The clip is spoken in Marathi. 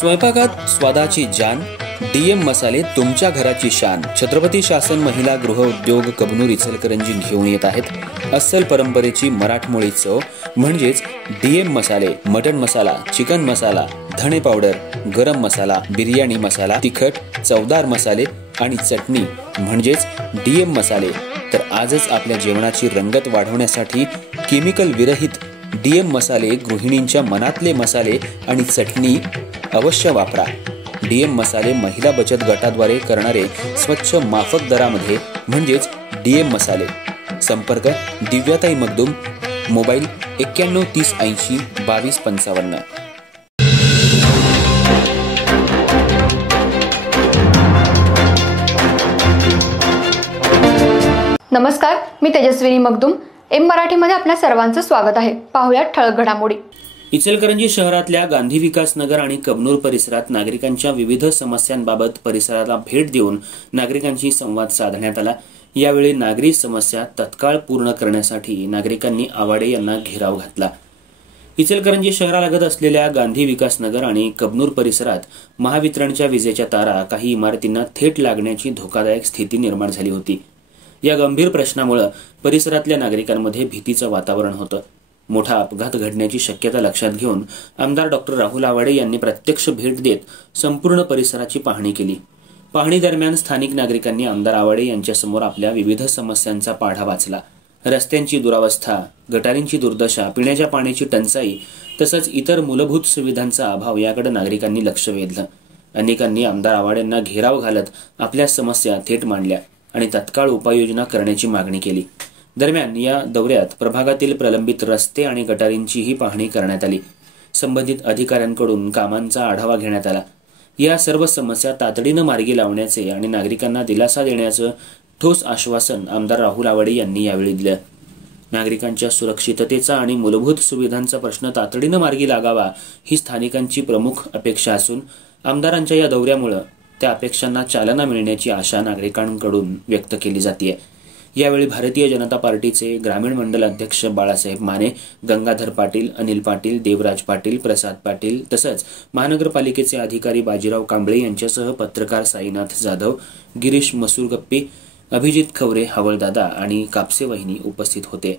स्वयंपाकात स्वादाची जान, डीएम मसाले तुमच्या घराची शान। छत्रपती शासन महिला गृह उद्योग कबनूर इचलकरंजी घेऊन येत आहेत अस्सल परंपरेची मराठमोळी चव म्हणजेच डीएम मसाले। मटन मसाला, चिकन मसाला, धणे पावडर, गरम मसाला, बिर्याणी मसाला, तिखट चवदार मसाले आणि चटणी म्हणजेच डीएम मसाले। तर आजच आपल्या जेवणाची रंगत वाढवण्यासाठी केमिकल विरहित डीएम मसाले, गृहिणींच्या मनातले मसाले आणि चटणी अवश्य वापरा। डीएम मसाले महिला बचत गटाद्वारे करणारे स्वच्छ माफक दरामध्ये म्हणजेच डीएम मसाले। संपर्क दिव्याताई मगदूम, मोबाईल 91 30 80 22 55। नमस्कार, मी तेजस्विनी मगदूम। एम मराठीमध्ये आपल्या सर्वांचं स्वागत आहे। पाहूया ठळक घडामोडी। इचलकरंजी शहरातल्या गांधी विकास नगर आणि कबनूर परिसरात नागरिकांच्या विविध समस्यांबाबत परिसराला भेट देऊन नागरिकांशी संवाद साधण्यात आला। यावेळी नागरी समस्या तत्काळ पूर्ण करण्यासाठी नागरिकांनी आवाडे यांना घेराव घातला। इचलकरंजी शहरालगत असलेल्या गांधी विकास नगर आणि कबनूर परिसरात महावितरणच्या विजेच्या तारा काही इमारतींना थेट लागण्याची धोकादायक स्थिती निर्माण झाली होती। या गंभीर प्रश्नामुळे परिसरातल्या नागरिकांमध्ये भीतीचं वातावरण होतं। मोठा अपघात घडण्याची शक्यता लक्षात घेऊन आमदार डॉक्टर राहुल आवाडे यांनी प्रत्यक्ष भेट देत संपूर्ण परिसराची पाहणी केली। पाहणी दरम्यान स्थानिक नागरिकांनी आमदार आवाडे यांच्यासमोर आपल्या विविध समस्यांचा पाढा वाचला। रस्त्यांची दुरावस्था, गटारींची दुर्दशा, पिण्याच्या पाण्याची टंचाई तसंच इतर मूलभूत सुविधांचा अभाव याकडे नागरिकांनी लक्ष वेधलं। अनेकांनी आमदार आवाडेंना घेराव घालत आपल्या समस्या थेट मांडल्या आणि तत्काळ उपाययोजना करण्याची मागणी केली। दरम्यान या दौऱ्यात प्रभागातील प्रलंबित रस्ते आणि गटारींचीही पाहणी करण्यात आली। संबंधित अधिकाऱ्यांकडून कामांचा आढावा घेण्यात आला। या सर्व समस्या तातडीनं मार्गी लावण्याचे आणि नागरिकांना दिलासा देण्याचं ठोस आश्वासन आमदार राहुल आवाडे यांनी यावेळी दिलं। नागरिकांच्या सुरक्षिततेचा आणि मूलभूत सुविधांचा प्रश्न तातडीनं मार्गी लागावा ही स्थानिकांची प्रमुख अपेक्षा असून आमदारांच्या या दौऱ्यामुळे त्या अपेक्षांना चालना मिळण्याची आशा नागरिकांकडून व्यक्त केली जाते। यावेळी भारतीय जनता पार्टीचे ग्रामीण मंडल अध्यक्ष बाळासाहेब माने, गंगाधर पाटील, अनिल पाटील, देवराज पाटील, प्रसाद पाटील तसंच महानगरपालिकेचे अधिकारी बाजीराव कांबळे यांच्यासह पत्रकार साईनाथ जाधव, गिरीश मसूरगप्पी, अभिजित खवरे, हवलदादा आणि कापसे वहिनी उपस्थित होते।